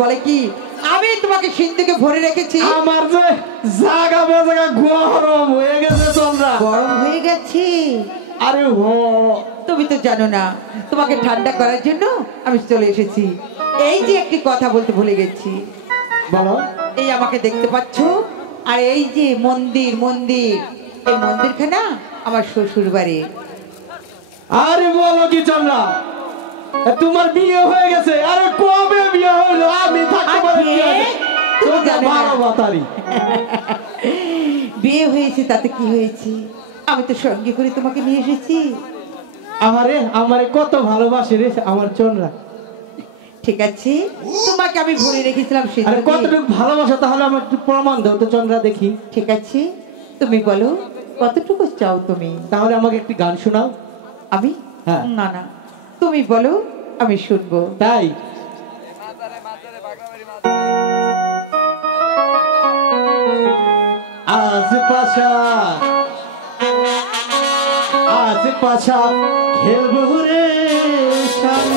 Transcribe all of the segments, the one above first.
বলে কি আমি তোমাকে সিন্ধুকে ভরে রেখেছি। আমার যে জায়গা বেজাগা গরম হয়ে গেছে চন্দ্রা। গরম হয়ে গেছে? আরে হো, তুমি তো জানো না, তোমাকে ঠান্ডা করার জন্য আমি চলে এসেছি। এই যে একটি কথা বলতে ভুলে গেছি। বলো। এই আমাকে দেখতে পাচ্ছ, আর এই যে মন্দির, মন্দির, এই মন্দিরখানা আমার শ্বশুর বাড়ি। আরে বলো কি চন্দ্রা, তোমার বিয়ে হয়ে গেছে? আরে কবে বিয়ে হলো? আমি থাকতে পারি কি আছে? তুমি জানো না। 12 বাতারি বিয়ে হয়েছে তাতে কি হয়েছে, আমি তো সঙ্গে করে তোমাকে নিয়ে এসেছি। আমারে আমারে কত ভালোবাসে রে আমার চন্দ্রা। ঠিক আছে, তোমাকে আমি ভরে রেখেছিলাম আরে সিঁদুর দিয়ে। কতটুকু ভালোবাসা তাহলে আমার একটু প্রমাণ দাও তো চন্দ্রা দেখি। ঠিক আছে, তুমি বলো কতটুকু চাও তুমি। তাহলে আমাকে একটি গান শোনাও। আমি? হ্যাঁ। না না, তুমি বলো, আমি শুনবো। তাই? আশপাশা আশপাশা খেলবো রে শান।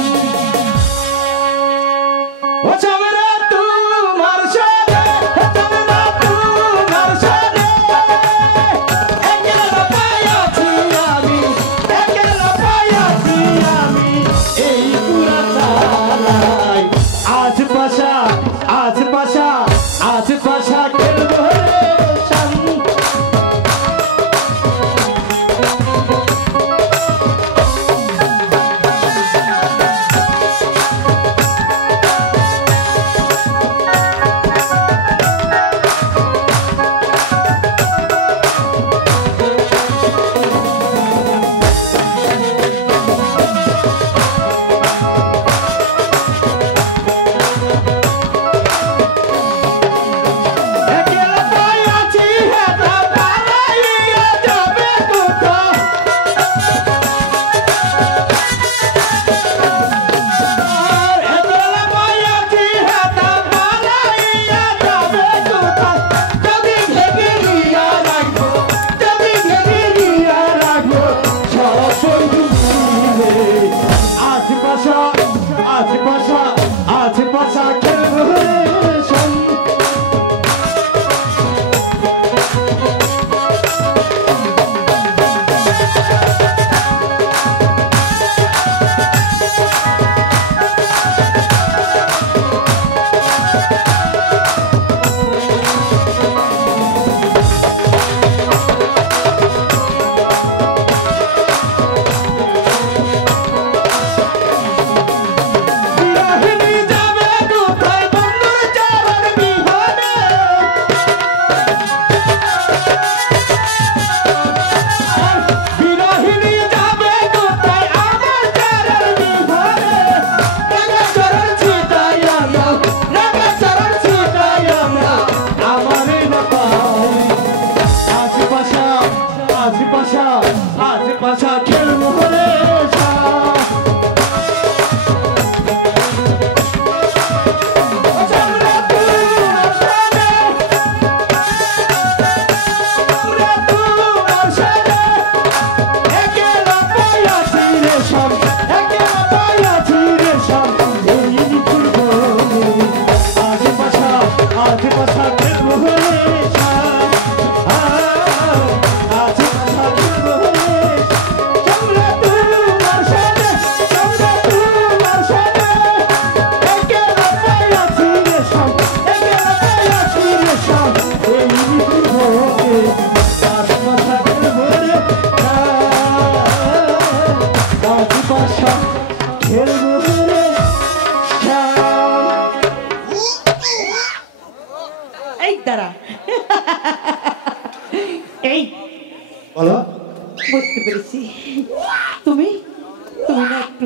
ও চামেরা তোমার সাথে, ও চামেরা তোমার সাথে, একলা পাইয়াছি আমি, একলা পাইয়াছি আমি এই পুরা চালাই। আশপাশা আশপাশা আশপাশা খেলবো রে শান। বুঝতে পেরেছি, তুমি তুমি না একটু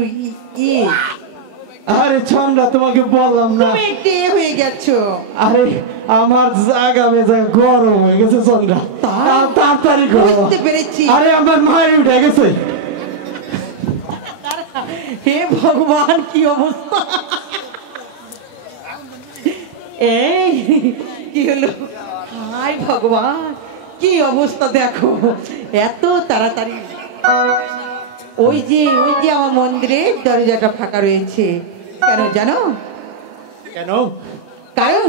আরে চন্দ্রা তোমাকে বললাম না তুমি একটু হয়ে গেছো। আরে আমার জায়গা বেজা গরম হয়ে গেছে চন্দ্রা, তাড়াতাড়ি করো। বুঝতে পেরেছি। আরে আমার মায়ের উঠে গেছে। হে ভগবান, কি অবস্থা! এই কি হলো? হায় ভগবান, কি অবস্থা দেখো, এত তাড়াতাড়ি। ওই যে আমার মন্দিরের দরজাটা ফাঁকা রয়েছে, কেন জানো? কেন? কারণ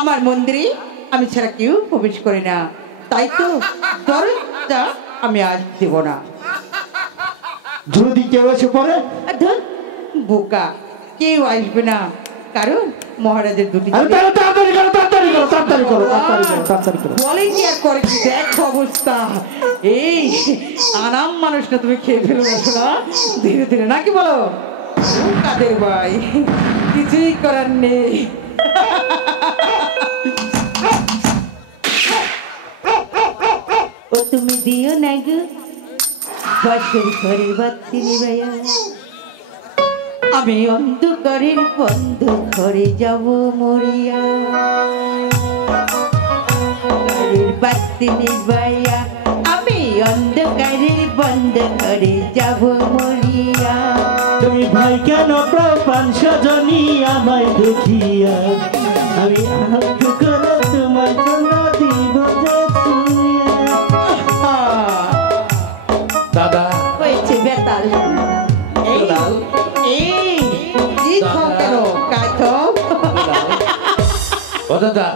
আমার মন্দিরে আমি ছাড়া কেউ প্রবেশ করে না, তাই তো দরজা আমি আজ দেব না। যদি কেউ এসে পড়ে? আর ধুর, বোকা, কেউ আসবে না, কারণ মহারাজের দুটি তাড়াতাড়ি করো, তাড়াতাড়ি করো, তাড়াতাড়ি করো, তাড়াতাড়ি করো, তাড়াতাড়ি করো। বলে কি আর করে কি, দেখো অবস্থা। এই আনাম মানুষটা তুমি খেয়ে ফেলে বসো না ধীরে ধীরে, নাকি বলো? কাদের ভাই, কিছুই করার নেই। ও তুমি দিও না গো বাসের ঘরের বাতি নিভাইয়া, আমি অন্ধকারের বন্ধ ঘরে যাব মরিয়া। ঘরের বাতি নিভাইয়া আমি অন্ধকারের বন্ধ ঘরে যাব মরিয়া। তুমি ভাই কেন প্রপান সজনী আমায় দেখিয়া, আমি হাত করে তোমার জন্য দিব দাদা। হয়েছে বেতাল, এই এই কি কেন কাথম? ও দাদা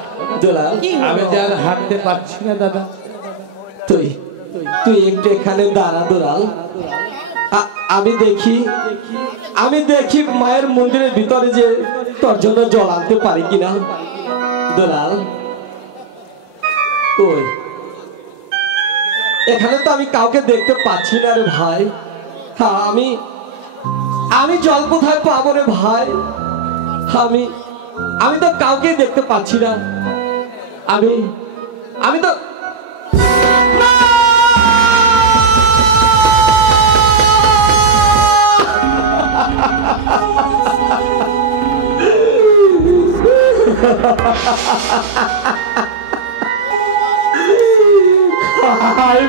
দুলাল, কি হলো? আমি যে আর হাঁটতে পারছি না দাদা। তুই তুই একটু এখানে দাঁড়া দুলাল। আমি দেখি মায়ের মন্দিরের ভিতরে যে তোর জন্য জল আনতে পারি কিনা। দুলাল, ওই এখানে তো আমি কাউকে দেখতে পাচ্ছি না রে ভাই। হ্যাঁ, আমি জল কোথায় পাবো রে ভাই? আমি তো কাউকে দেখতে পাচ্ছি না। আমি তো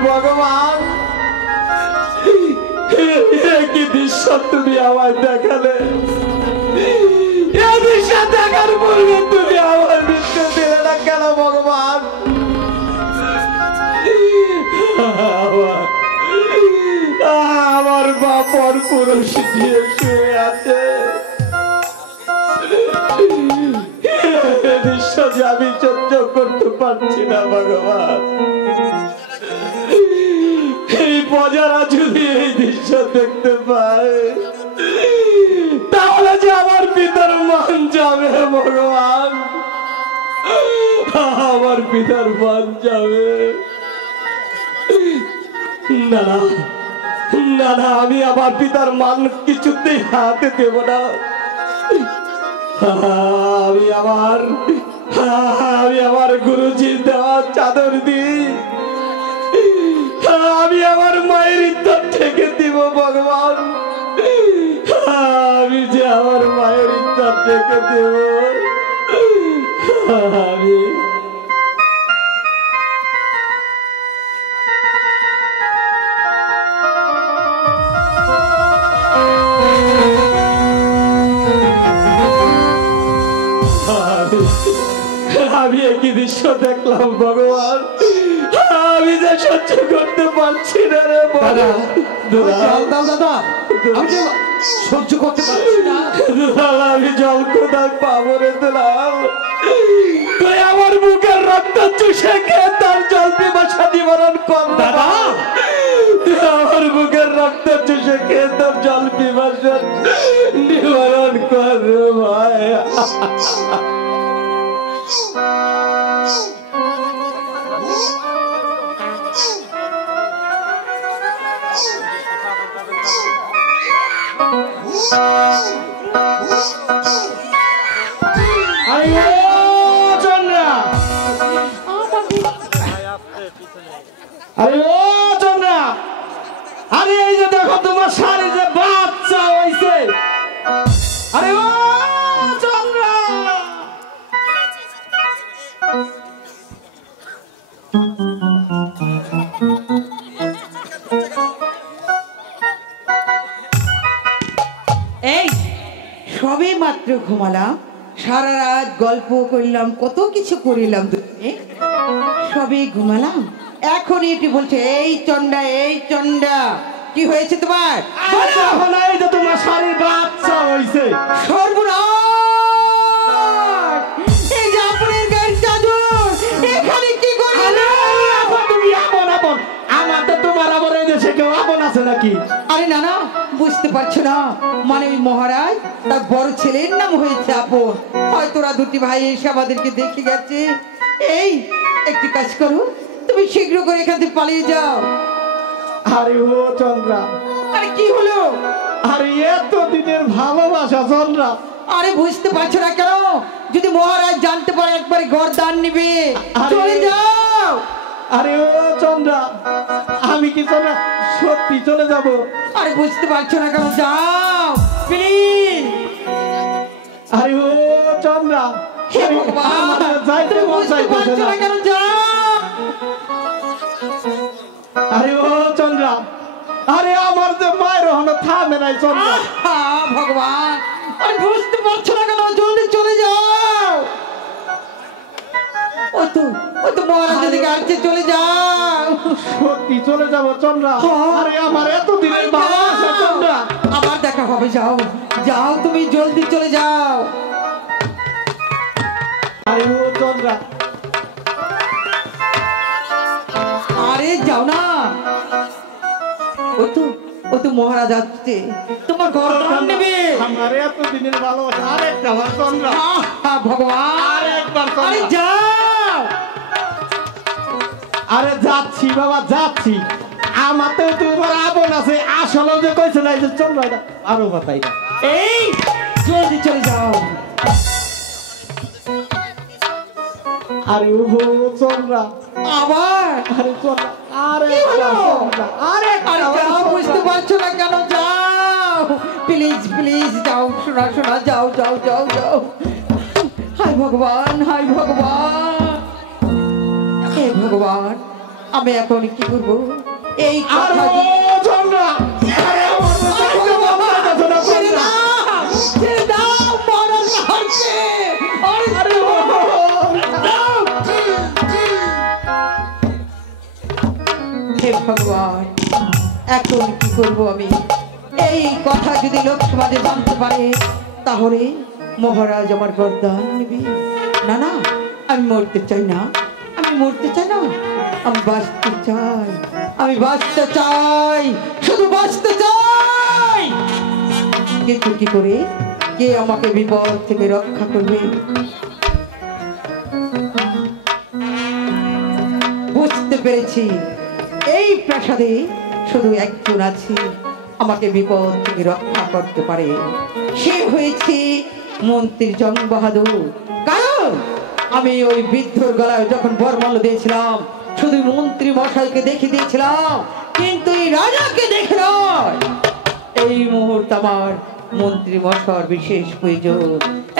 ভগবান, কি দৃশ্য তুমি আমায় দেখালে। এই দৃশ্য দেখার পূর্বে তুমি আমার মৃত্যু দিলে না কেন ভগবান? আমার বাপর পুরুষ দিয়ে শুয়ে আছে, দৃশ্য যে আমি সহ্য করতে পারছি না ভগবান। এই প্রজারা যদি এই দৃশ্য দেখতে পায় তাহলে যে আমার পিতার মান যাবে ভগবান, আমার পিতার মান যাবে। না না না না, আমি আমার পিতার মান কিছুতেই হাতে দেব না। আমি আমার গুরুজির দেওয়া চাদর দিই, আমি আমার মায়ের ইজ্জত থেকে দিব ভগবান। আমি যে আমার মায়ের ইজ্জত থেকে দেব। আমি আমি একই দৃশ্য দেখলাম ভগবান, আমি যে সহ্য করতে পারছি না রে দাদা দাদা। আমি যে সহ্য করতে পারছি না। আমি জল কোথায় পাবো রে দুলাল? তুই আমার বুকের রক্ত চুষে খেয়ে তার জল পিপাসা নিবারণ কর দাদা। আমার বুকের রক্ত চুষে খেয়ে তার জল পিপাসা নিবারণ কর ভাই। আরে ও চন্দ্রা, আরে এই যে দেখো তোমার শাড়ি যে বাচ্চা হয়েছে। আরে ও চন্দ্রা, এই সবে মাত্র ঘুমালাম, সারা রাত গল্প করলাম, কত কিছু করিলাম, সবে ঘুমালাম, এখন এটি বলছে এই চন্ডা, এই চন্ডা, কি হয়েছে তোমার? এই যে তোমার শাড়ির বাচ্চা হয়েছে। সর্বনাশ! নাকি? আরে না না, বুঝতে পারছো না, মানে ওই মহারাজ তার বড় ছেলের নাম হয়েছে আপন। হয়তো ওরা দুটি ভাই এসে আমাদেরকে দেখে গেছে। এই একটি কাজ করো, তুমি শীঘ্র করে এখান থেকে পালিয়ে যাও। আরে ও চন্দ্রা, আরে কি হলো? আরে এত দিনের ভালোবাসা চন্দ্রা। আরে বুঝতে পারছো না কেন? যদি মহারাজ জানতে পারে একবারে গর্দান নিবে। চলে যাও। আরে ও চন্দ্রা, আমি কি চন্দ্রা সত্যি চলে যাব? আরে বুঝতে পারছো না কেন? যাও প্লিজ। আরে ও চন্দ্রা, হে ভগবান, আমার যাইতে তুমি মন বুঝতে চাইতেছে পারছো না। না কেন? যাও। আরে ও চন্দ্রা, আরে আমার যে মায়ের হনো থামে নাই চন্দ্রা। আহা, ভগবান, আরে বুঝতে পারছো না কেন? জলদি চলে যাও। ওই তো মহারাজ এদিকে আসছে, চলে যাও। সত্যি চলে যাব চন্দ্রা। আরে আমার এত দিনের ভালোবাসা চন্দ্রা। আবার দেখা হবে, যাও যাও, তুমি জলদি চলে যাও। আরে ও চন্দ্রা, আরে যাও না। ও তো মহারাজ আসছে, তোমার গর্দান নেবে। আমার এত দিনের ভালোবাসা আরেকটা বার চন্দ্রা। আহা, ভগবান, আরেকবার চন্দ্রা। আরে যাও। আরে যাচ্ছি বাবা, যাচ্ছি। আমাতেও তোমার আপন আছে। আসলে যে কইছে না যে চন্দ্রা, এটা আরো কথাই না। এই জলদি চলে যাও। আরে ও চন্দ্রা, আবার আরে চন্দ্রা, আরে কি হলো? চন্দ্রা, আরে আরে যাও, বুঝতে পারছো না কেন? যাও প্লিজ প্লিজ, যাও। শোনা শোনা, যাও যাও যাও যাও। হায় ভগবান, হায় ভগবান, হে ভগবান, আমি এখন কি করবো? এই আরে কথা ও চন্দ্রা, আরে আমার তো যাইতে মন চাইতেছে না ছেড়ে চন্দ্রা। দাও, ছেড়ে দাও, মহারাজ আসছে। আরে আরে ও দাও। হে ভগবান, এখন কি করব আমি? এই কথা যদি লোক সমাজে জানতে পারে, তাহলে মহারাজ আমার গর্দান নেবে। না না, আমি মরতে চাই না, আমি মরতে চাই না, আমি বাঁচতে চাই, আমি বাঁচতে চাই, শুধু বাঁচতে চাই। কিন্তু কি করে? কে আমাকে বিপদ থেকে রক্ষা করবে? বুঝতে পেরেছি, এই প্রাসাদে শুধু একজন আছে আমাকে বিপদ থেকে রক্ষা করতে পারে। সে হয়েছে মন্ত্রী জং বাহাদুর। কারণ আমি ওই বৃদ্ধর গলায় যখন বরমাল্য দিয়েছিলাম, শুধু মন্ত্রী মশাইকে দেখে দিয়েছিলাম, কিন্তু এই রাজাকে দেখে নয়। এই মুহূর্তে আমার মন্ত্রী মশার বিশেষ প্রয়োজন।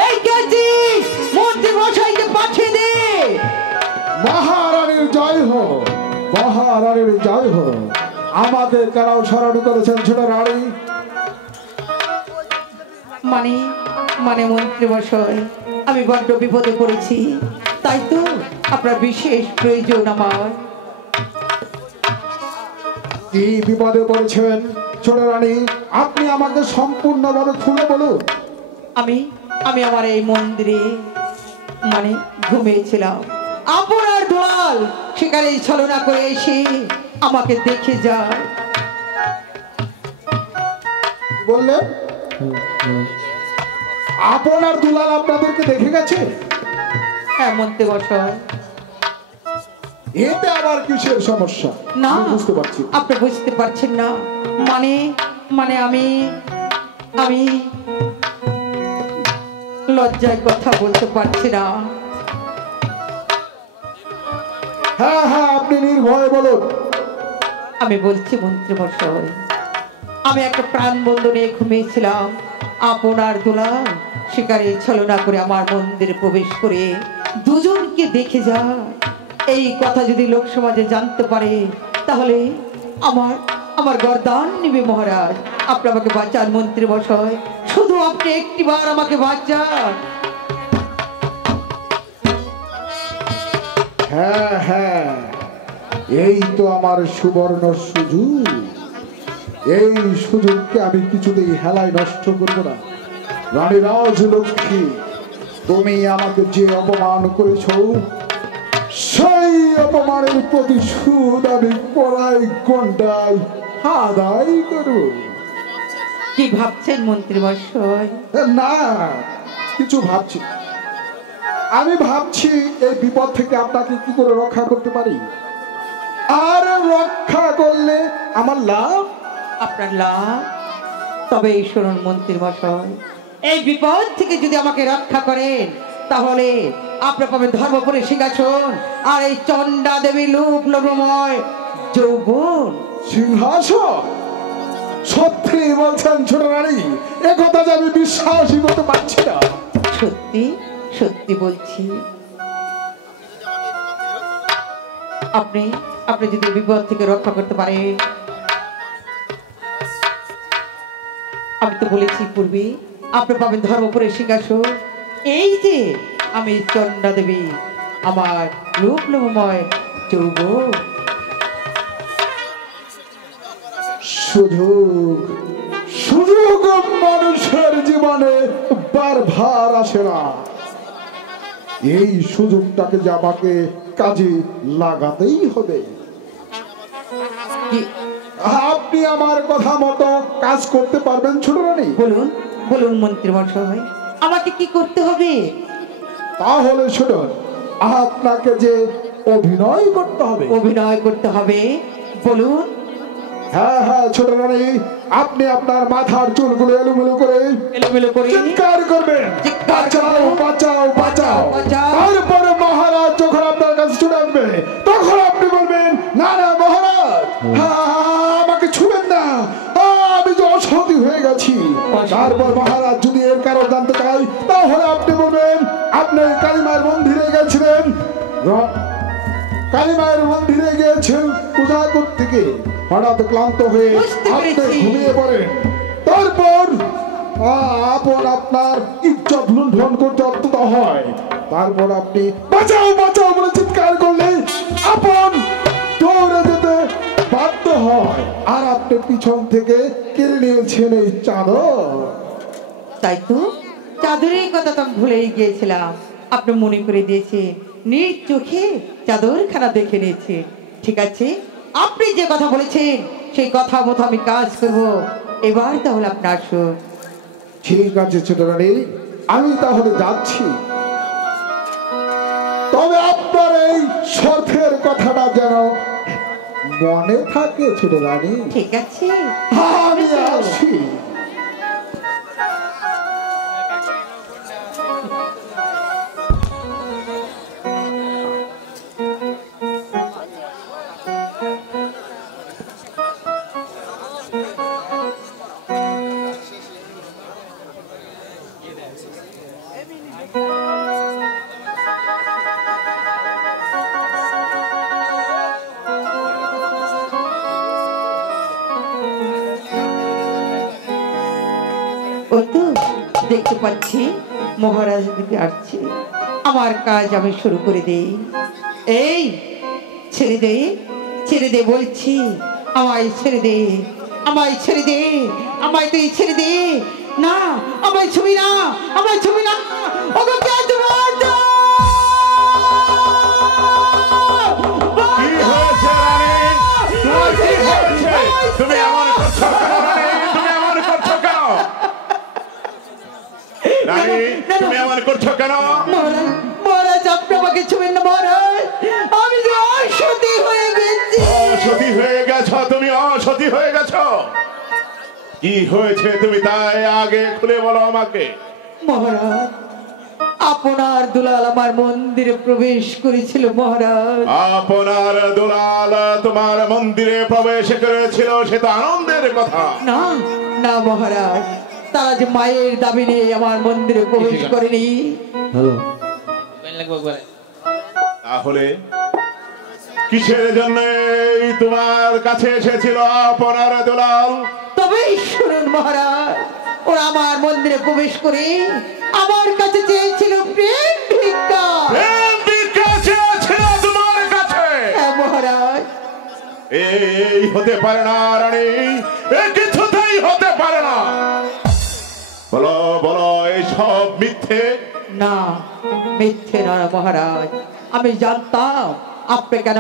এই কে আছিস? মন্ত্রী মশাইকে পাঠিয়ে দে। মহারানীর জয় হোক, মহারানীর জয় হোক। আমাদের কারাও স্মরণ করেছেন ছোট রানী। মানে মানে মন্ত্রী মশাই, আমি বড্ড বিপদে পড়েছি, তাই তো আপনার বিশেষ প্রয়োজন আমার। কি বিপদে পড়েছেন ছোট রানী? আপনি আমাকে সম্পূর্ণভাবে খুলে বলুন। আমি আমি আমার এই মন্দিরে মানে ঘুমিয়েছিলাম। আপনার দোয়াল সেখানে ছলনা করে এসে আমাকে দেখে যায়। বললেন আপনার দুলাল আপনাদেরকে দেখে গেছে? হ্যাঁ মন্ত্রী মশাই। এতে আবার কিসের সমস্যা? না, আমি বুঝতে পারছি। আপনি বুঝতে পারছেন না। মানে মানে আমি আমি লজ্জায় কথা বলতে পারছি না। হ্যাঁ হ্যাঁ, আপনি নির্ভয়ে বলুন। আমি বলছি মন্ত্রী মশাই, আমি একটা প্রাণ বন্ধু নিয়ে ঘুমিয়েছিলাম। আপনার দুলাল শিকারে ছলনা করে আমার মন্দিরে প্রবেশ করে দুজনকে দেখে যায়। এই কথা যদি লোক সমাজে জানতে পারে, তাহলে আমার আমার গর্দান নিবে মহারাজ। আপনি আমাকে বাঁচান মন্ত্রী মশাই, শুধু আপনি একটিবার আমাকে বাঁচান। হ্যাঁ হ্যাঁ, এই তো আমার সুবর্ণ সুযোগ। এই সুযোগকে আমি কিছুতেই হেলায় নষ্ট করব না। রানী রাজলক্ষ্মী, তুমি আমাকে যে অপমান করেছ, সেই অপমানের প্রতিশোধ আমি পড়াই গন্ডায় আদায় করব। কি ভাবছেন মন্ত্রী মশাই? না, কিছু ভাবছি। আমি ভাবছি এই বিপদ থেকে আপনাকে কি করে রক্ষা করতে পারি, আর রক্ষা করলে আমার লাভ। আপনার লাভ? তবে এই শুনুন মন্ত্রী মশাই, এই বিপদ থেকে যদি আমাকে রক্ষা করেন তাহলে আপনি পাবেন ধর্মপুরে সিংহাসন আর এই চণ্ডা দেবী লোক লোভময় যৌবন। সিংহাসন? সত্যি বলছেন ছোট রানী? এ কথা যে আমি বিশ্বাসই করতে পারছি না। সত্যি সত্যি বলছি। আপনি আপনি যদি বিপদ থেকে রক্ষা করতে পারেন, আমি তো বলেছি পূর্বে আপনি পাবেন ধর্মপুরের সিংহাসন। এই যে আমি চণ্ডা দেবী, আমার লোক লোভময় যৌবন। সুযোগ সুযোগ মানুষের জীবনে বারবার আসে না। এই সুযোগটাকে যে আমাকে কাজে লাগাতেই হবে। কি- আপনি আমার কথা মতো কাজ করতে পারবেন ছোট রানী? বলুন বলুন মন্ত্রী মশাই, আমাকে কি করতে হবে? তাহলে শুনুন, আপনাকে যে অভিনয় করতে হবে। অভিনয় করতে হবে? বলুন। হ্যাঁ হ্যাঁ ছোট রানী, আপনি আপনার মাথার চুলগুলো এলোমেলো করে এলোমেলো করে চিৎকার করবেন, চিৎকার বাঁচাও করবো। বাঁচাও বাঁচাও। বাঁচাও। তারপরে মহারাজ যখন আপনার কাছে ছুটে আসবে তখন আপনি বলবেন, না না মহারাজ, আমাকে ছুবেন না, আমি যে অসতী হয়ে গেছি। তারপর মহারাজ যদি এর কারণ জানতে চাই তাহলে আপনি বলবেন, আপনি কালিমার মন্দিরে গেছিলেন, কালিমায়ের মন্দিরে গিয়েছেন পূজা করতে গিয়ে হঠাৎ ক্লান্ত হয়ে বুঝতে আপনি পেরেছি। ঘুমিয়ে পড়েন। তারপর আপন আপনার ইজ্জত লুণ্ঠন করতে অত্যন্ত হয়। তারপর আপনি বাঁচাও বাঁচাও বলে চিৎকার করলে আপন দৌড়ে যেতে বাধ্য হয়, আর আপনি পিছন থেকে কেড়ে নিয়েছেন এই চাদর। তাই তো, চাদরের কথা তো আমি ভুলেই গিয়েছিলাম, আপনি মনে করে দিয়েছেন। নিজ চোখে চাদরখানা দেখে নিয়েছে। ঠিক আছে, আপনি যে কথা বলেছেন সেই কথা মতো আমি কাজ করব। এবার তাহলে আপনি আসুন। ঠিক আছে ছোট রানী, আমি তাহলে যাচ্ছি। তবে আপনার এই শর্তের কথাটা যেন মনে থাকে ছোট রানী। ঠিক আছে, আমি আসি। ও তো দেখতে পাচ্ছি মহারাজ দিকে আসছে। আমার কাজ আমি শুরু করে দেই। এই ছেড়ে দে, ছেড়ে দে বলছি, আমায় ছেড়ে দে, আমায় ছেড়ে দে, আমায় তুই ছেড়ে দে। না, আমায় ছবি না, আমায় ছবি না। ওগো কে তুমি? কি হয়েছে রানী? তোমার কি হয়েছে? তুমি এমন করছো কেন রানী? তুমি এমন করছো কেন? রানী, তুমি এমন করছো কেন? মহারাজ, মহারাজ আপনি আমাকে ছুবেন না মহারাজ, আমি যে অসতী হয়ে গেছি। অসতী হয়ে গেছো তুমি, অসতী হয়ে গেছো। কি হয়েছে তুমি তাই আগে খুলে বলো আমাকে। মহারাজ, আপনার দুলাল আমার মন্দিরে প্রবেশ করেছিল মহারাজ। আপনার দুলাল তোমার মন্দিরে প্রবেশ করেছিল, সে তো আনন্দের কথা। না না মহারাজ, তারা যে মায়ের দাবি নিয়ে আমার মন্দিরে প্রবেশ করেনি। তাহলে কিসের জন্য তোমার কাছে এসেছিল আপনার দুলাল? তবে শুনুন মহারাজ, ওরা আমার মন্দিরে প্রবেশ করে আমার কাছে চেয়েছিল প্রেম ভিক্ষা। প্রেম ভিক্ষা চেয়েছিল তোমার কাছে? হ্যাঁ মহারাজ। এই হতে পারে না রানী, এ কিছুতেই হতে পারে না। বলো বলো, এই সব মিথ্যে? না, মিথ্যে না মহারাজ। আমি জানতাম আপনি কেন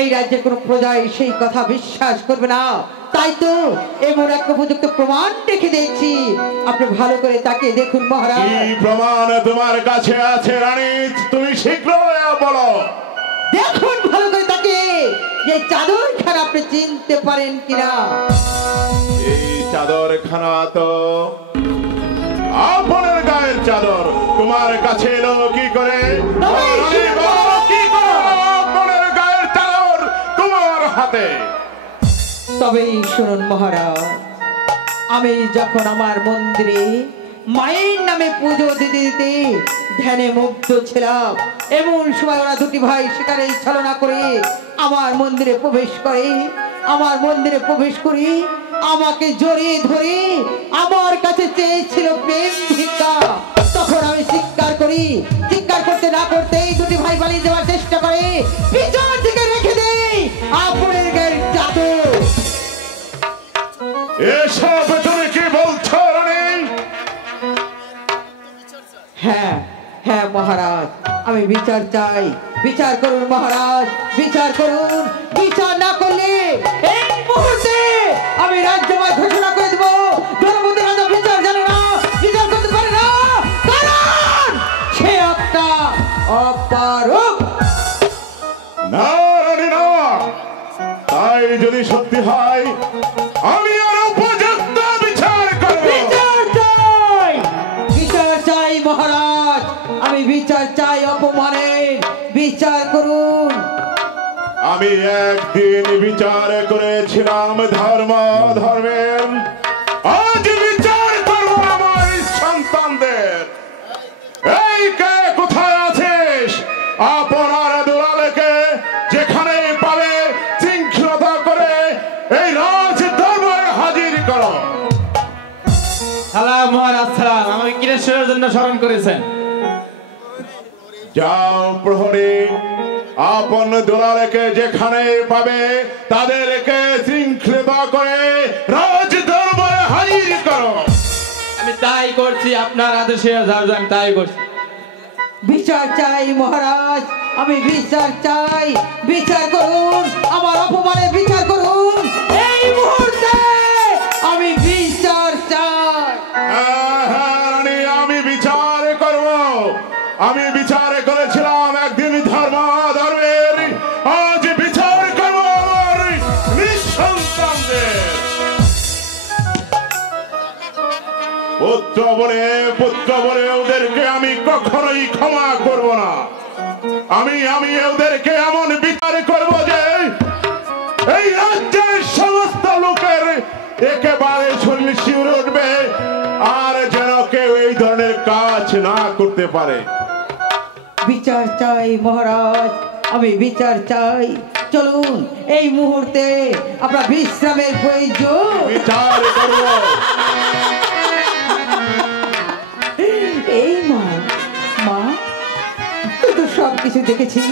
এই রাজ্যের কোনো প্রজাই সেই কথা বিশ্বাস করবে না? তাই তো এমন এক উপযুক্ত প্রমাণ রেখে দিয়েছি, আপনি ভালো করে তাকে দেখুন মহারাজ। কি প্রমাণ তোমার কাছে আছে রানী? তুমি শীঘ্র বলো। দেখুন ভালো করে তাকে, যে চাদর খানা আপনি চিনতে পারেন কিনা। এই চাদর খানা তো আপনার গায়ের চাদর, তোমার কাছে এলো কি করে? রানী, বলো কি করে আপনার গায়ের চাদর তোমার হাতে? তবেই শুনুন মহারাজ, আমি যখন আমার মন্দিরে মায়ের নামে পুজো দিতে দিতে ধ্যানে মুগ্ধ ছিলাম, এমন সময় ওরা দুটি ভাই শিকারে ছলনা করে আমার মন্দিরে প্রবেশ করে। আমার মন্দিরে প্রবেশ করে আমাকে জড়িয়ে ধরে আমার কাছে চেয়েছিল প্রেম ভিক্ষা। তখন আমি চিৎকার করি, চিৎকার করতে না করতেই দুটি ভাই পালিয়ে যাওয়ার চেষ্টা করে, পিছন থেকে রেখে দেই আপনার গায়ের চাদর। এসব তুমি কি বলছো রানী? হ্যাঁ হ্যাঁ মহারাজ, আমি বিচার চাই। বিচার করুন মহারাজ, বিচার করুন। বিচার না করলে এই মুহূর্তে আমি রাজ্যময় ঘোষণা করে দেবো জনপতি রাজা বিচার জানে না, বিচার করতে পারে না, কারণ সে একটা অপারগ। না রানী না, তাই যদি সত্যি হয় আমি আর উপযুক্ত বিচার করব। বিচার চাই, বিচার চাই মহারাজ, আমি বিচার চাই অপমানের। বিচার করুন। আমি একদিন বিচার করেছিলাম ধর্মের, আজ বিচার করব আমার সন্তানদের। এই কে কোথায় আছিস? আপনার দুলালকে যেখানে পাবে শৃঙ্খলতা করে এই রাজ দরবারে হাজির করো। সালাম মহারাজ সালাম, আমাকে কিনেশ্বরের জন্য স্মরণ করেছেন। যাও প্রহরী, আপন দুলালকে যেখানে পাবে তাদেরকে শৃঙ্খলতা করে রাজ দরবারে হাজির করো। আমি তাই করছি, আপনার আদেশে আমি তাই করছি। বিচার চাই মহারাজ, আমি বিচার চাই। বিচার করুন, আমার অপমানে বিচার করুন এই মুহূর্তে। আমি বিচার চাই। হ্যাঁ, হ্যাঁ, রানী, আমি বিচার করব। আমি বিচার করেছিলাম একদিন ধর্মের, আজ বিচার করব আমার নিঃসন্তানদের। পুত্র বলে ওদেরকে আমি কখনোই ক্ষমা করব না। আমি ওদেরকে এমন বিচার করব যে এই রাজ্যের সমস্ত লোকের একেবারে শরীর শিউরে উঠবে, আর যেন কেউ এই ধরনের কাজ না করতে পারে। বিচার চাই মহারাজ, আমি বিচার চাই। চলুন এই মুহূর্তে আমরা বিশ্রামের প্রয়োজন। বিচার করব। এই মা, মা তুই তো সব কিছু দেখেছি,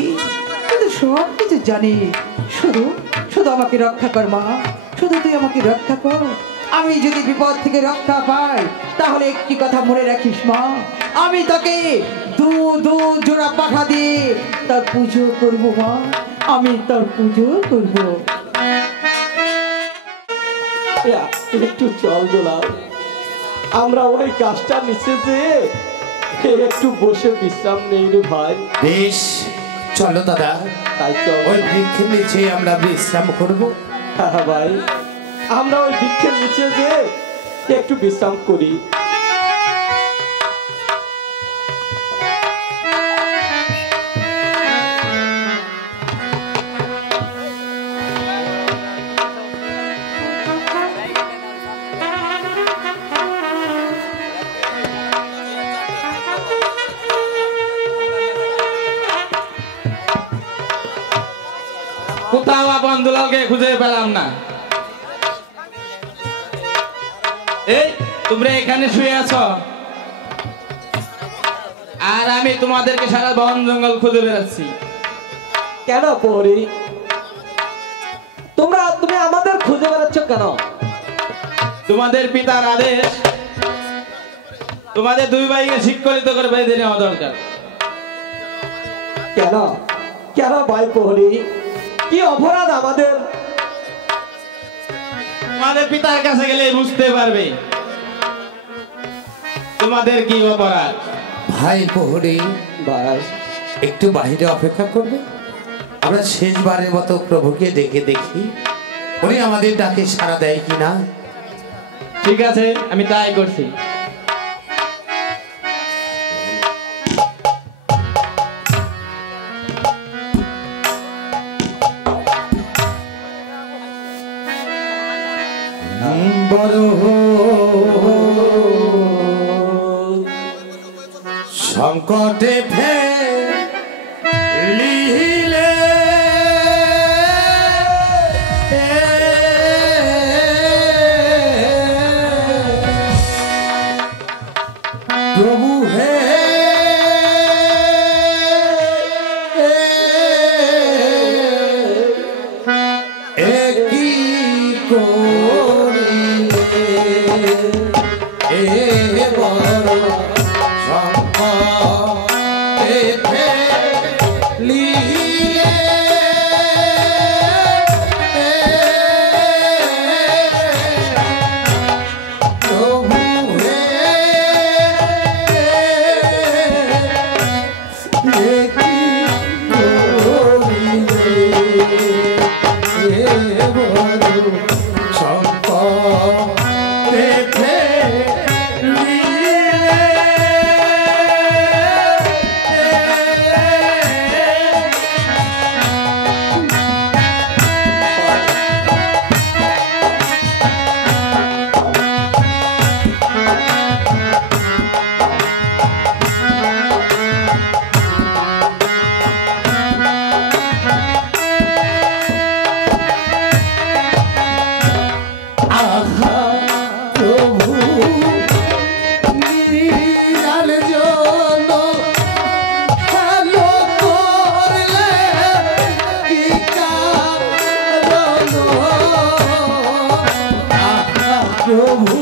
তুই তো সব কিছু জানি। শুধু শুধু আমাকে রক্ষা কর মা, শুধু তুই আমাকে রক্ষা কর। আমি যদি বিপদ থেকে রক্ষা পাই তাহলে একটি কথা মনে রাখিস মা, আমি তোকে দু জোড়া পাঠা দিয়ে তার পুজো করব মা, আমি তার পুজো করব। একটু চল দোলাল, আমরা ওই গাছটা নিচে যে একটু বসে বিশ্রাম নেই রে ভাই। বেশ, চলো দাদা, তাই চল। ওই বৃক্ষের নিচে আমরা বিশ্রাম করব। হ্যাঁ ভাই, আমরা ওই বৃক্ষের নিচে যে একটু বিশ্রাম করি। কোথাও আপন দুলালকে খুঁজে পেলাম না। এই তোমরা এখানে শুয়ে আছো, আর আমি তোমাদেরকে সারা বন জঙ্গল খুঁজে বেড়াচ্ছি। কেন পরি, তুমি আমাদের খুঁজে বেড়াচ্ছ কেন? তোমাদের পিতার আদেশ তোমাদের দুই ভাইকে শিক্ষিত করে বেঁধে নেওয়া দরকার। কেন কেন ভাই প্রহরী, কি অপরাধ আমাদের? তোমাদের পিতার কাছে গেলে বুঝতে পারবে তোমাদের কি অপরাধ। ভাই প্রহরী, ভাই একটু বাইরে অপেক্ষা করবে, আমরা শেষবারের মতো প্রভুকে ডেকে দেখি উনি আমাদের ডাকে সাড়া দেয় কিনা। ঠিক আছে, আমি তাই করছি। বড় সংকটে ফেলিলে প্রভু হে একই করিলে এ বড় সংকটে ফেলিলে প্রভু হে একই করিলে এ বড় সংকটে আহা প্রভু নিরাল জন হ্যালো করলে কি কারণ আহা প্রভু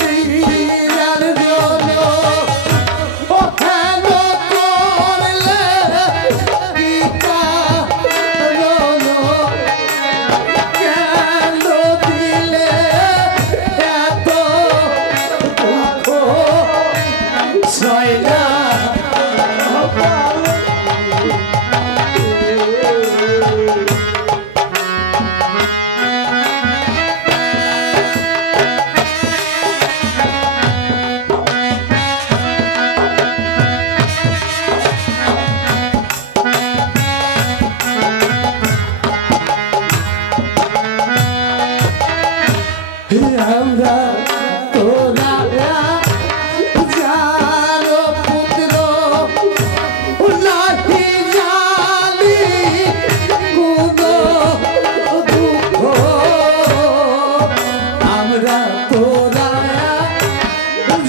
নিরাল জন ও হ্যালো করলে কি কারণ কেন দিলে এত দুঃখ সয় না আমরা তোরা যার পুত্র নাহি জানি কোন দুঃখ আমরা তোরা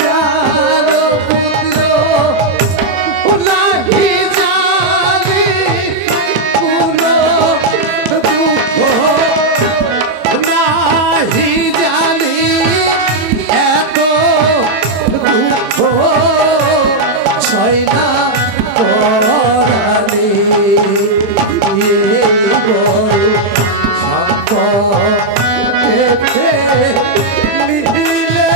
যার পুত্র নাহি জানি কোন দুঃখ নাহি জানি এত দুঃখ ছয় না পরালে এ বড় সংকটে ফেলিলে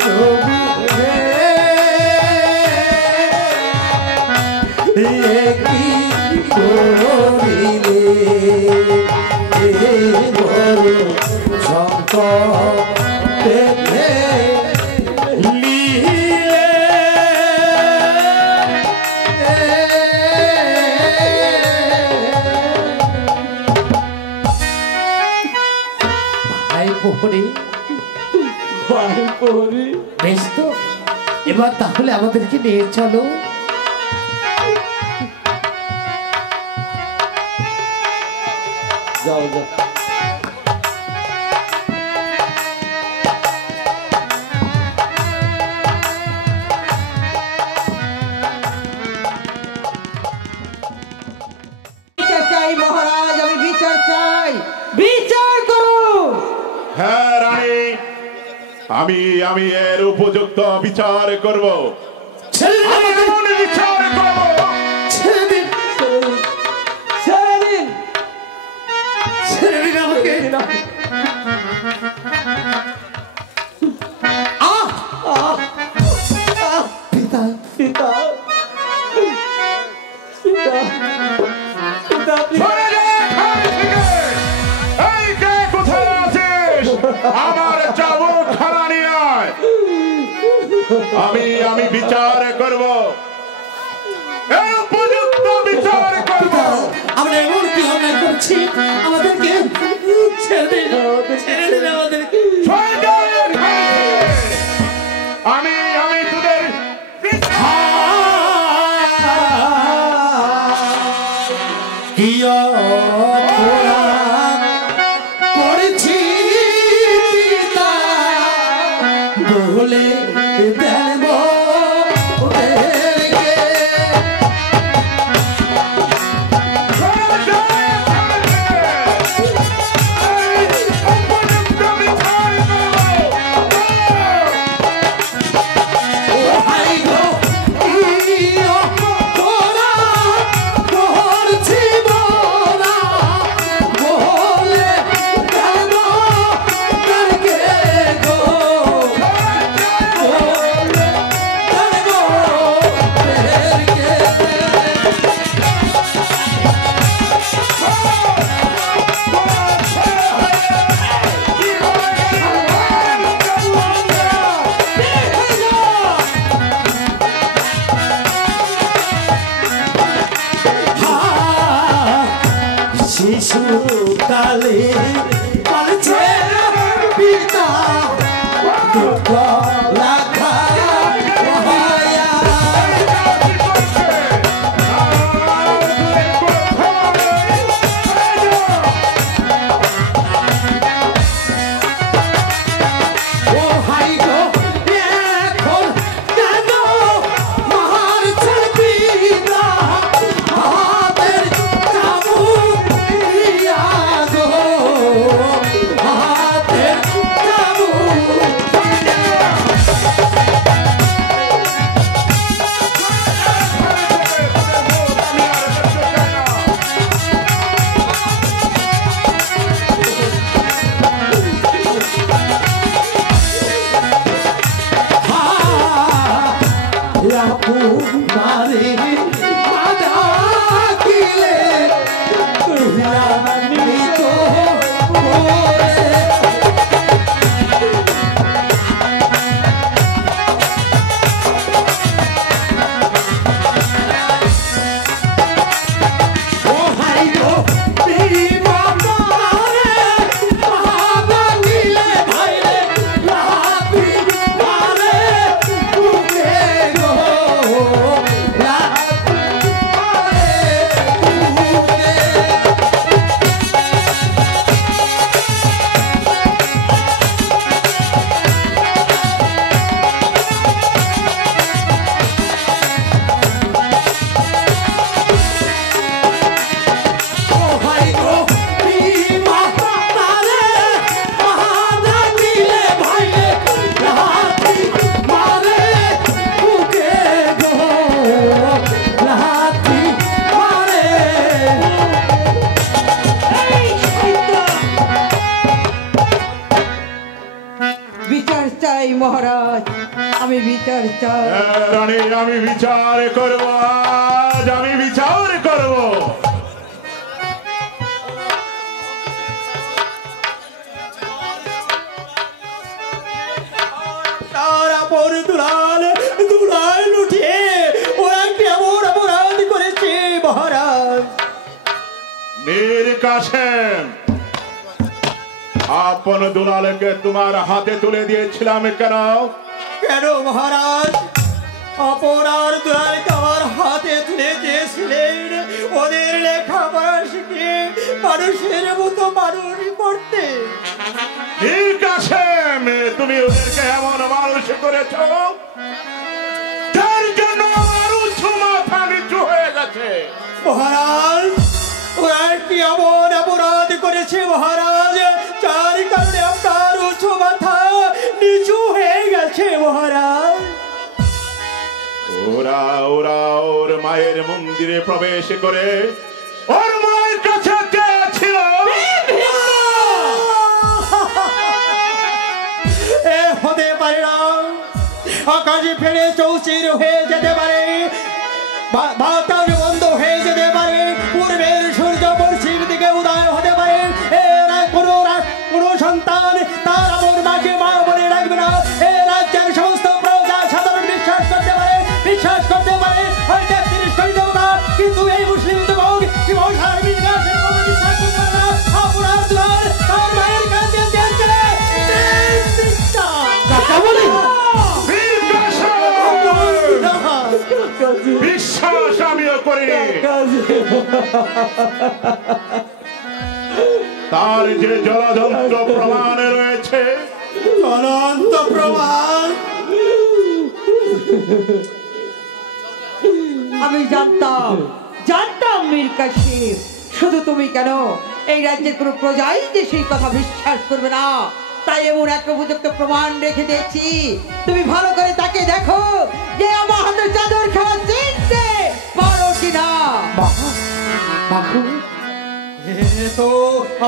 প্রভু হে একই করিলে এ বড় সংকটে ফেলিলে ভাই প্রহরী, ভাই প্রহরী, বেশ তো, এবার তাহলে আমাদেরকে নিয়ে চলো। যাও যাও। বিচার চাই মহারাজ, আমি বিচার চাই, বিচার করুন। হ্যাঁ রানী, আমি এর উপযুক্ত বিচার করব। ছেড়ে দিন আমি আমাকে। এমন বিচার করব। ছেড়ে দিন ছেড়ে দিন ছেড়ে দিন আমাকে। আহ! পিতা পিতা পিতা পিতা সরে যা এখান থেকে। এই কে কোথায় আছিস? আমার চাবুক খানা নিয়ে আয়। আমি বিচার করব। এই উপযুক্ত বিচার করব। আমরা এমন কি অন্যায় করছি আমাদেরকে ছেড়ে দিন আমাদেরকে। সরে যা এখান থেকে। আমি তোদের কি অপরাধ করেছি পিতা বলে দেব ওদেরকে। ও ভাই গো, কি অপরাধ করছি মোরা বলে দেব ওদেরকে গো। বলে দেব ওদেরকে। শিশুকালে পালছে পিতা দুঃখ রাখা মায়া। ও ভাই গো, এখন কেন মারছেন পিতা হাতের চাবুক দিয়া গো, হাতের চাবুক দিয়া। মারে মাদা কিলে তো ও ভাই গো, মারে মাদা কিলে ভাই রে রাতি মারে বুকে গো, রাতি মারে বুকে। ও ভাই গো, মারে মাদা কিলে ভাই রে রাতি মারে বুকে গো, রাতি মারে। বিচার চাই মহারাজ, আমি বিচার চাই। রানী আমি বিচার করব। আজ আমি বিচার করব। তারা পর দুলাল লুটিয়ে ওরা কেমন অপরাধ করেছে মহারাজ। মীর কাসেম, আপন দুলালকে তোমার হাতে তুলে দিয়েছিলাম কেন? কেন মহারাজ? অপরাধ দুলালকে আমার হাতে তুলে দিয়েছিলেন ওদের লেখাপড়া শিখিয়ে মানুষের মতো মানুষ করতে। মীর কাসেম, তুমি ওদেরকে এমন মানুষ করেছ যার জন্য আমার উঁচু মাথা নিচু হয়ে গেছে। মহারাজ, ওরা কি এমন অপরাধ করেছে মহারাজ যার কারণে আপনার উঁচু মাথা নিচু ওরা ওরা ওর মায়ের মন্দিরে প্রবেশ করে ওর মায়ের কাছে চেয়েছিল এ হতে পারে না, আকাশে ফেলে চৌচির হয়ে যেতে পারে, বাতাস বন্ধ হয়ে যেতে পারে, পূর্বের সূর্য পশ্চিম দিকে উদয় হতে পারে, এরা কোনো সন্তান তার আমার মাকে মা বলে রাখবে না। এ রাজ্যের সমস্ত প্রজা সাধারণ বিশ্বাস করতে পারে হয়তো ৩০ কোটি দেবতা, কিন্তু এই মুসলিম যুবক জীবন সার্বিক বিশ্বাস করতে পারে না। আপনার দুয়ার তার মায়ের কাছে যেতে বিশ্বাস আমিও করিনি। তার যে জলযন্ত্র প্রমাণ রয়েছে, অনন্ত প্রমাণ, আমি জানতাম মীর কাসিম, শুধু তুমি কেন, এই রাজ্যের কোনো প্রজাই যে সেই কথা বিশ্বাস করবে না, তাই এমন এক উপযুক্ত প্রমাণ রেখে দিয়েছি। তুমি ভালো করে তাকে দেখো যে আমার হাতে চাদর খাওয়া চিনতে পারো কিনা। তো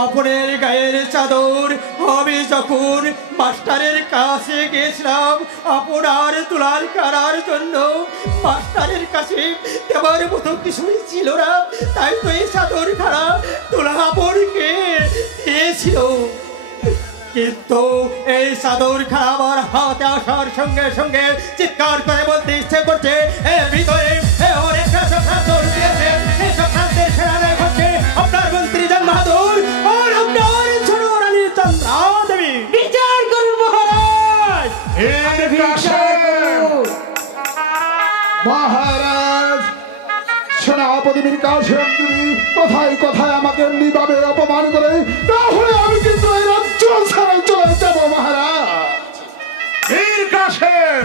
আপনার গায়ের চাদর, আমি যখন মাস্টারের কাছে গেছিলাম আপনার দুলাল করার জন্য, মাস্টারের কাছে দেবার মতো কিছুই ছিল না, তাই তো এই চাদর খারা দুলাল আপনকে দিয়েছিল। কিন্তু এই চাদর খারা আমার হাতে আসার সঙ্গে সঙ্গে চিৎকার করে বলতে ইচ্ছে করছে, এর ভিতরে অনেক চাদর দিয়েছে, এই চক্রান্তের সেনারা হচ্ছে আপনার মন্ত্রী জান বাহাদুর আর আপনার ছোট রানী চন্দ্রা দেবী। বিচার করুন মহারাজ, মহারাজ সেনাপতি মীর কাসেম যদি কথায় কথায় আমাকে এমনি ভাবে অপমান করে, তাহলে আমি কিন্তু এই রাজ্য ছেড়ে চলে যাব মহারাজ। মীর কাসেম,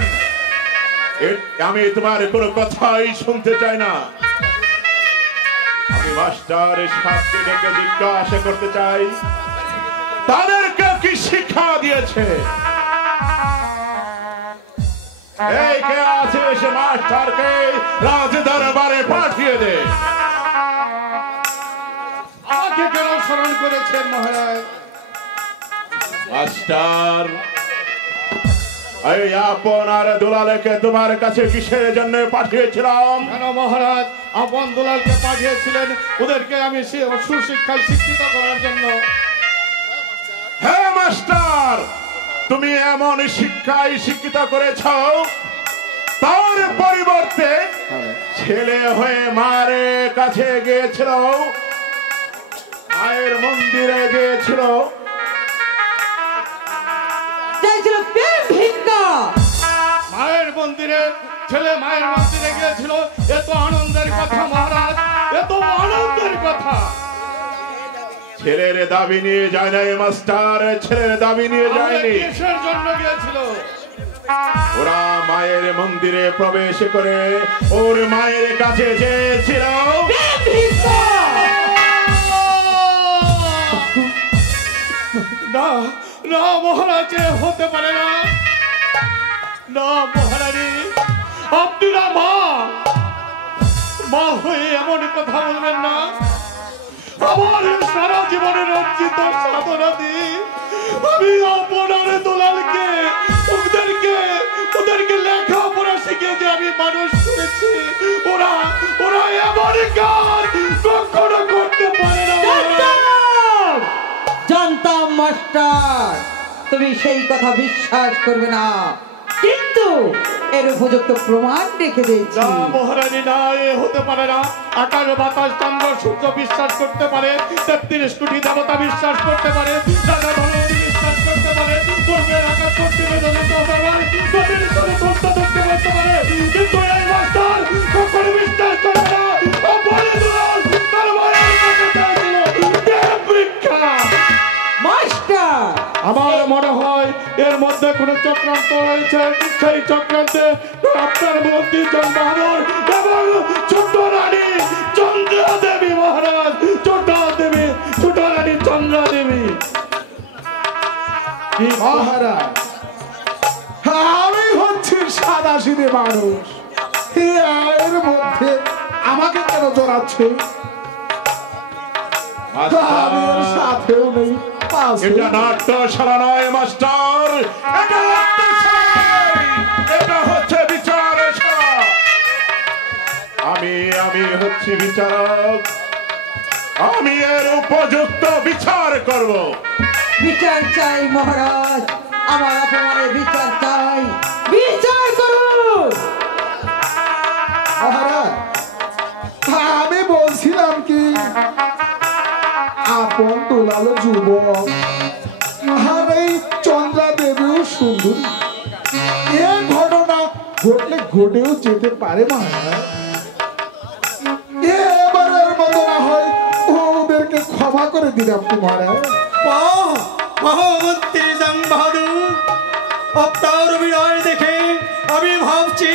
আমি তোমার কোনো কথাই শুনতে চাই না। আমি মাস্টার সাথে ডেকে জিজ্ঞাসা করতে চাই, তাদেরকে কি শিক্ষা দিয়েছে? এই কে আছে সে মাস্টারকে রাজ দরবারে পাঠিয়ে দে। আমাকে কেন স্মরণ করেছেন মহারাজ? মাস্টার, এই আপনার দুলালকে তোমার কাছে কিসের জন্য পাঠিয়েছিলাম? কেন মহারাজ? আপন দুলালকে পাঠিয়েছিলেন ওদেরকে আমি সুশিক্ষায় শিক্ষিত করার জন্য। হ্যাঁ মাস্টার, তুমি এমন শিক্ষায় শিক্ষিত করেছ, তার পরিবর্তে ছেলে হয়ে মারে কাছে গিয়েছিল, মায়ের মন্দিরে গিয়েছিল, চাইছিল প্রেম ভিক্ষা। মায়ের মন্দিরে ছেলে মায়ের মন্দিরে গিয়েছিল, এত আনন্দের কথা মহারাজ, এত আনন্দের কথা। ছেলের দাবি নিয়ে যায় নাই মাস্টার, ছেলের দাবি নিয়ে যায়নি। কিসের জন্য গিয়েছিল? ওরা মায়ের মন্দিরে প্রবেশ করে ওর মায়ের কাছে চেয়েছিল না না মহারাজ, হতে পারে না। না মহারানী, আপনি না মা হয়ে এমন কথা বলবেন না। আমার সারা জীবনের অর্জিত সাধনা দিয়ে আমি আপনার দুলালকে ওদেরকে লেখাপড়া শিখিয়ে আমি মানুষ করেছি। ওরা এমন কাজ কখনো করতে পারে না। জানতাম মাস্টার, তুমি সেই কথা বিশ্বাস করবে না, কিন্তু এর উপযুক্ত প্রমাণ রেখে দিয়েছি। না মহারানী, না, এ হতে পারে না। আকাশ বাতাস চন্দ্র সূর্য বিশ্বাস করতে পারে, ৩৩ কোটি দেবতা বিশ্বাস করতে পারে, দাদা ভগবতী বিশ্বাস করতে পারে, পূর্বের আকাশ পশ্চিমে দলিত হতে পারে, নদীর স্তরে ধরতে করতে পারে, কিন্তু এই মাস্টার কখনো বিশ্বাস করে না। আপনি দুলাল তার মায়ের কাছে চাইছিল প্রেম ভিক্ষা। মাস্টার, আমার মনে হয় এর মধ্যে কোন চক্রান্ত রয়েছে। সেই চক্রান্তে আপনার মন্ত্রী জান বাহাদুর এবং ছোট রানী চন্দ্রা দেবী মহারাজ, ছোট রানী চন্দ্রা দেবী। মহারাজ, আমি হচ্ছি সাদা সিধে মানুষ, এর মধ্যে আমাকে কেন জড়াচ্ছে? আমি এর সাথেও নেই, পাশেও এটা নেই। নাট্যশালা নয় মাস্টার, এটা নাট্যশালা নয়, এটা হচ্ছে বিচারশালা। আমি হচ্ছি বিচারক, আমি এর উপযুক্ত বিচার করব। বিচার চাই মহারাজ, আমার অপমানের বিচার চাই, বিচার করুন। মহারাজ, আমি বলছিলাম কি, আপন দুলাল যুবক আর এই চন্দ্রা দেবীও সুন্দরী, এ ঘটনা ঘটলে ঘটেও যেতে পারে মহারাজ। এবারের মতো না হয় ওদেরকে ক্ষমা করে দিন আপনি মহারাজ। মহামন্ত্রী জং বাহাদুর, আপনার অভিনয় দেখে আমি ভাবছি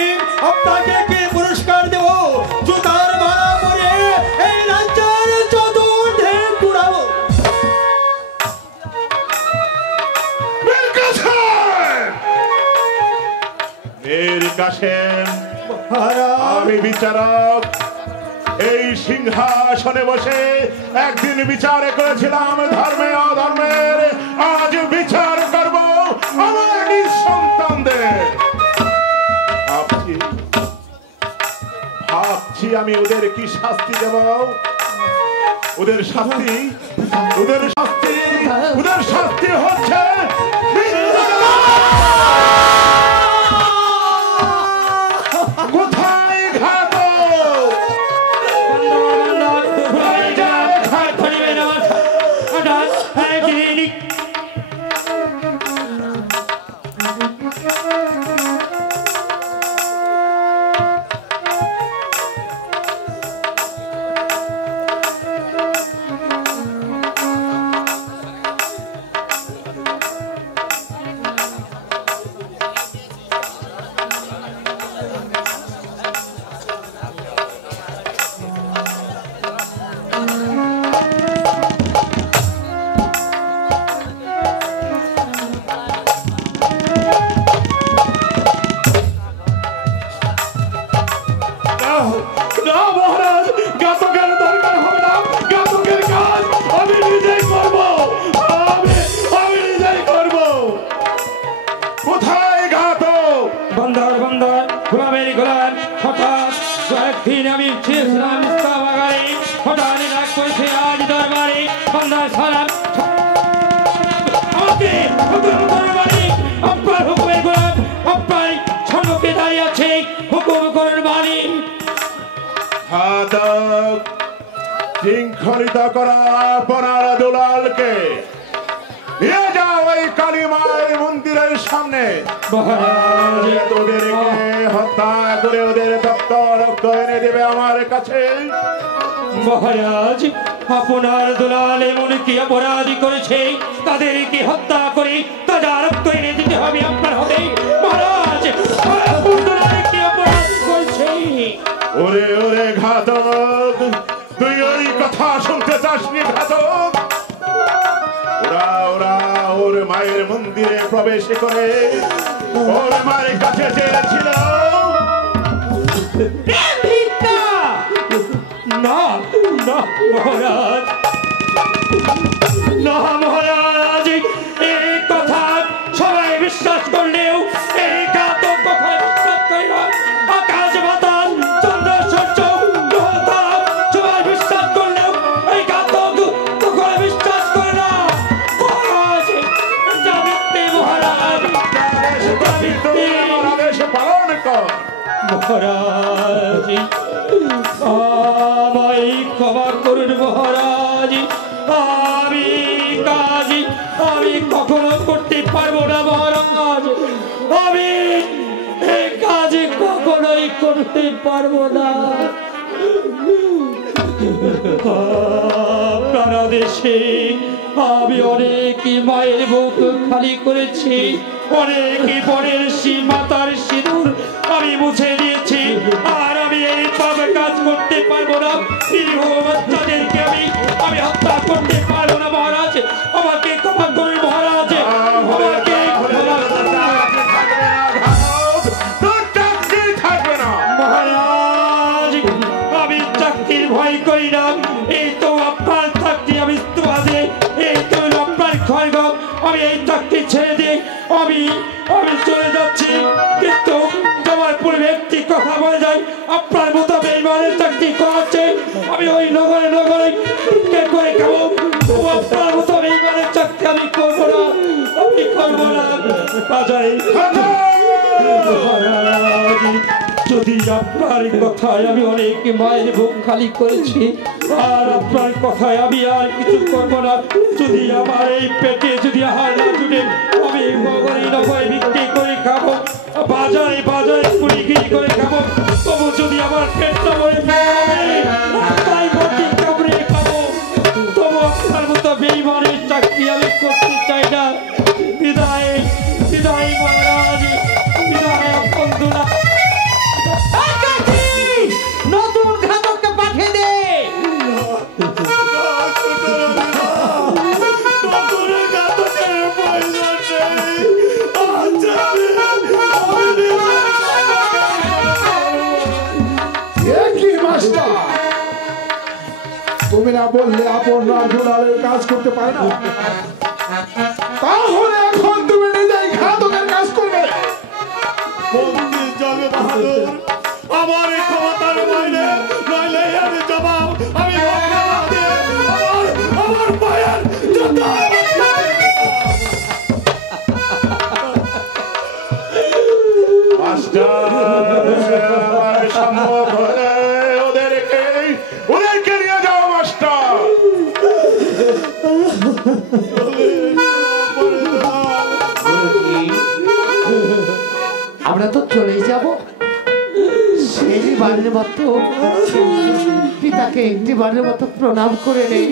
আপনাকে কি পুরস্কার দেব। জুতার মারা পরে এই রাজ্যের চতুর্থে ঘুরাবো। এর কাছে আমি বিচারক, এই সিংহাসনে বসে একদিন বিচার করেছিলাম ধর্মে অধর্মের, আজ বিচার করব আমার নিজ সন্তানদের। ভাবছি আমি ওদের কি শাস্তি দেব। ওদের শাস্তি হচ্ছে কোথায় ঘাত শৃঙ্খলিত করা আপনার দুলালকে নিয়ে যাও ওই কালী মায়ের মন্দিরের সামনে। ওদেরকে হত্যা করে ওদের রক্ত এনে দেবে আমার কাছে। মহারাজ, আপনার দুলাল এমন কি অপরাধী করেছে তাদেরকে হত্যা করে তাজা রক্ত এনে দিতে হবে আপনার হাতে। মহারাজ, কি অপরাধ করেছে? ওরে ওরে ঘাতক, তুই ওই কথা শুনতে চাসনি ঘাতক? ওরা ওর মায়ের মন্দিরে প্রবেশ করে ওর মায়ের কাছে চেয়েছিল। না না মহারাজ, না মহারাজ, এই কথা সবাই বিশ্বাস করলেও এই ঘাতক কথা বিশ্বাস করে না। আকাশ বাতাল চন্দ্র সূর্য সবাই বিশ্বাস করলেও এই ঘাতক কখনো বিশ্বাস করে না। মহারাজ, এটা মিথ্যে মহারাজ, আদেশ পালন কর। মহারাজ, আমায় ক্ষমা করুন মহারাজ, আমি কখনো করতে পারবো না মহারাজ, আমি এই কাজ কখনোই করতে পারবো না। আপনার দেশে আমি অনেকই মায়ের বুক খালি করেছি, অনেকই পরের মাতার সিঁদুর আমি মুছে দিয়েছি, আর আমি এই পাপ কাজ করতে পারবো না। বাচ্চাদেরকে আমি হত্যা করতে পারবো না মহারাজ, আমাকে ক্ষমা করুন মহারাজ, আমাকে থাকবে না মহারাজ। একটি কথা বলে যাই, আপনার মতো বেঈমানের চাকরি করাচ্ছে আমি ওই নগরে নগরে ভিক্ষে করে খাবো। তবু আপনার মতো বেঈমানের চাকরি আমি করবো না, আমি করবো না। বাজারে যদি আপনার কথায় আমি অনেক মায়ের বুক খালি করেছি, আর আপনার কথায় আমি আর কিছু করবো না। যদি আমার এই পেটে যদি আহার না জুটে, আমি নগরে নগরে বিক্রি করে খাবো, বাজারে বাজারে কুড়িগিরি করে খাবো। তবু যদি আমার পেটটা ভরে তাই বটি কামড়ে খাবো, তবু আপনার মতো বেঈমানের চাকরি আমি করতে চাই না। বিদায় বিদায় মহারাজ, বিদায় বন্ধুরা। নতুন ঘাতককে পাঠিয়ে দে। কি মাস্টার, তুমি না বললে আপনারা জোড়ালের কাজ করতে পারে না, তাহলে এখন তুমি নিজেই ঘাতকের কাজ করবে। আমার এই ক্ষমতার বাইরে নইলে এর জবাব আমি আমার পায়ের জুতা। মাস্টার সম্ভব হলে ওদেরকে নিয়ে যাও মাস্টার। আমরা তো চলেই যাব, সেই বারের মতো পিতাকে একটি বারের মতো প্রণাম করে নেই।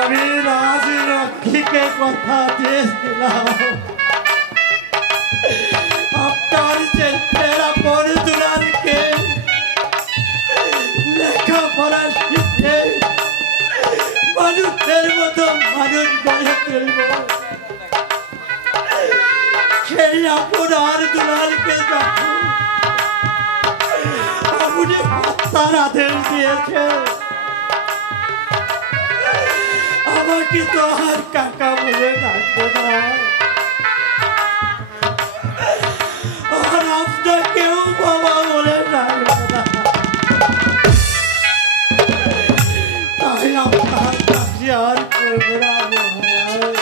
আমি রাজলক্ষ্মীকে কথা দিয়েছিলাম আপনার ছেলেরা পরে দুলালকে লেখাপড়া শিখে মানুষের মতো মানুষ গড়ে তুলব। সেই আপনার দুলালকে যখন আপনি হত্যার আদেশ দিয়েছে, আমাকে তো আর কাকা বলে ডাকবে না, আর আপনাকেও বাবা বলে ডাকবে না। তাই আপনার কাছে আর করবো না মহারাজ।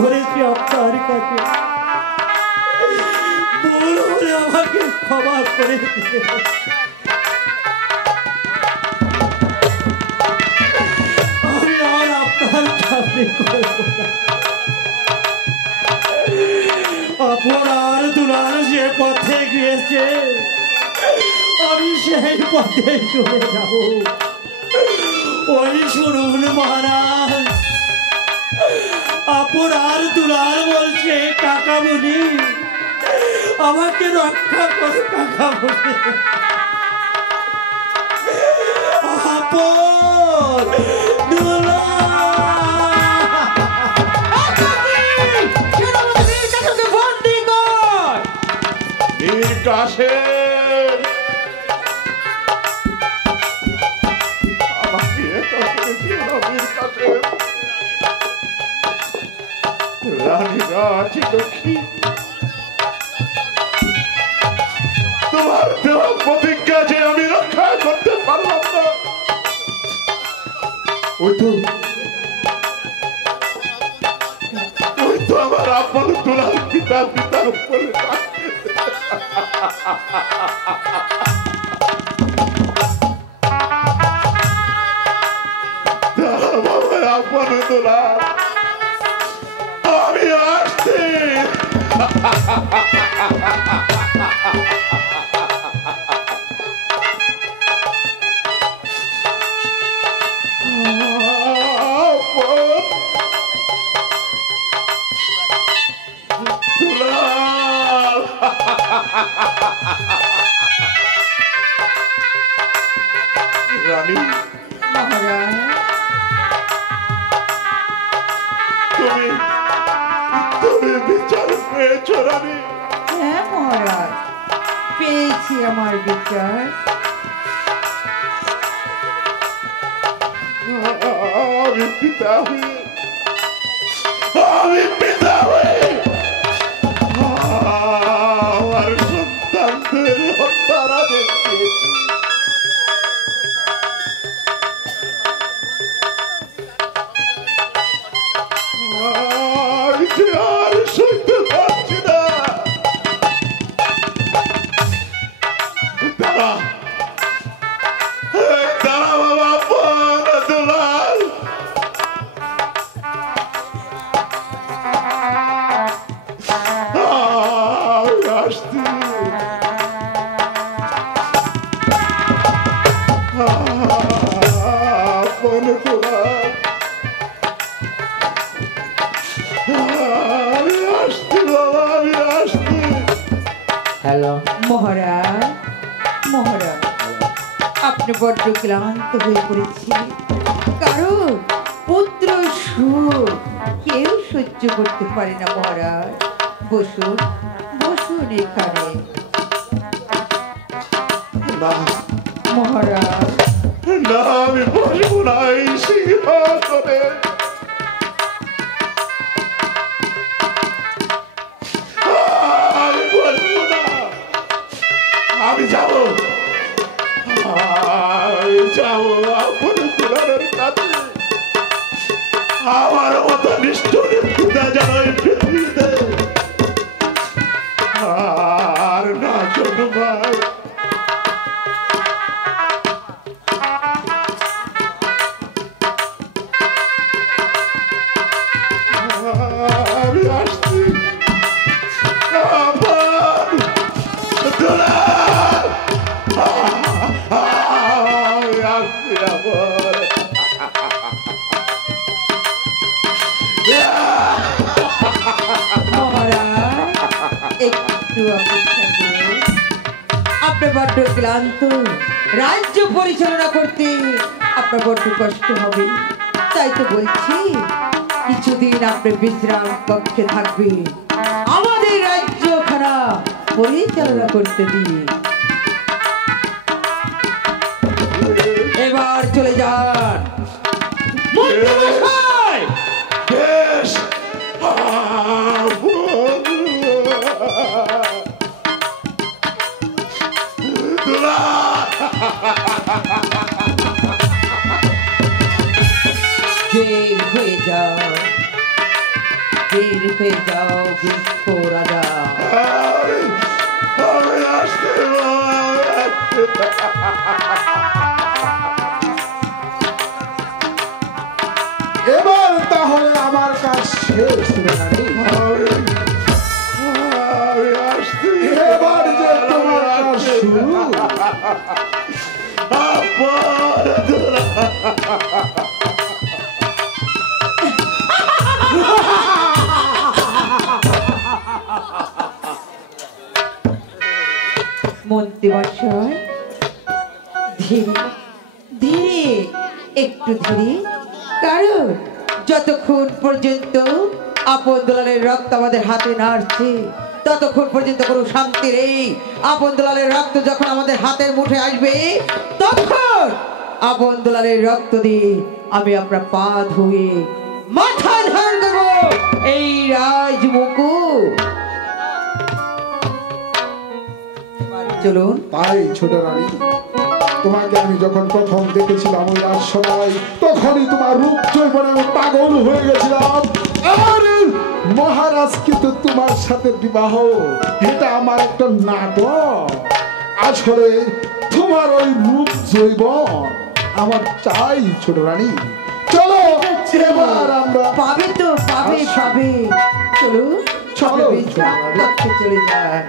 করেছি আপনার কাছে, ভুল হলে আমাকে ক্ষমা করে দিবে। আমি আর আপনার সামনে করব না। আপনার দুলাল যে পথে গিয়েছে আমি সেই পথে চলে যাব। ওই শুনুন মহারাজ, আপনার দুলাল বলছে কাকামণি আমাকে রক্ষা করো কাকামণি। আপন দুলাল মীর কাসেম, আমাকে এটা করেছিল মীর কাসেম। রানী রাজলক্ষ্মী, তোমার দেওয়া প্রতিজ্ঞা যে আমি রক্ষা করতে পারলাম না, ওই তো আমার আপন দুলাল পিতার উপরে আপন দুলাল, আমি আসছি। রানী, তুমি বিচার পেয়েছো রানী? হ্যাঁ মহারাজ, পেয়েছি আমার বিচার। আমি পিতা হয়ে আমার সন্তানদের হত্যার আদেশ দিয়েছি। আর সইতে পারছি না। দাঁড়া বাবা, আপন দুলাল, আসছি। আপন দুলাল, আমি আসছি বাবা, আমি আসছি। হ্যালো মহারাজ, মহারাজ, আপনি বড্ড ক্লান্ত হয়ে পড়েছি, কারণ পুত্র সুখ কেউ সহ্য করতে পারে না মহারাজ। বসুন বসুন এখানে। না মহারাজ, না, আমি বসবো না এই সিংহাসনে। একটু অপেক্ষা করুন। আপনার বড্ড ক্লান্ত, রাজ্য পরিচালনা করতে আপনার বড্ড কষ্ট হবে, তাই তো বলছি কিছুদিন আপনি বিশ্রাম কক্ষে থাকবে, আমাদের রাজ্যখানা পরিচালনা করতে দিয়ে। এবার চলে যান মন্ত্রীমশাই। বেশ বের হয়ে যাও, বের হয়ে যাও বৃক্ষ রাজা। আমি আসতে এবার তাহলে আমার কাজ শেষ রানী। আমি আসতে এবার যে তোমার কাজ শুরু। মন্ত্রীমশাই ধীরে ধীরে, একটু ধীরে, কারণ যতক্ষণ পর্যন্ত আপন দুলালের রক্ত আমাদের হাতে না আসছে ততক্ষণ পর্যন্ত কোনো শান্তি নেই। আপন দুলালের রক্ত যখন আমাদের হাতের মুঠে আসবে তখন আপন দুলালের রক্ত দিয়ে আমি আপনার পা ধুয়ে মাথা ধারণ করবো এই রাজমুকুট। চলুন। তাই ছোট রানী, তোমাকে আমি যখন প্রথম দেখেছিলাম ওই রাজসভায়, তখনই তোমার রূপ জৈবনে আমি পাগল হয়ে গেছিলাম। আর মহারাজকে তো তোমার সাথে বিবাহ, এটা আমার একটা নাটক। আসলে তোমার ওই রূপ জৈবন আমার চাই ছোট রানী। চলো এবার আমরা পাবে তো পাবে পাবে। চলো চলো, বিশ্রাম করতে চলে যান।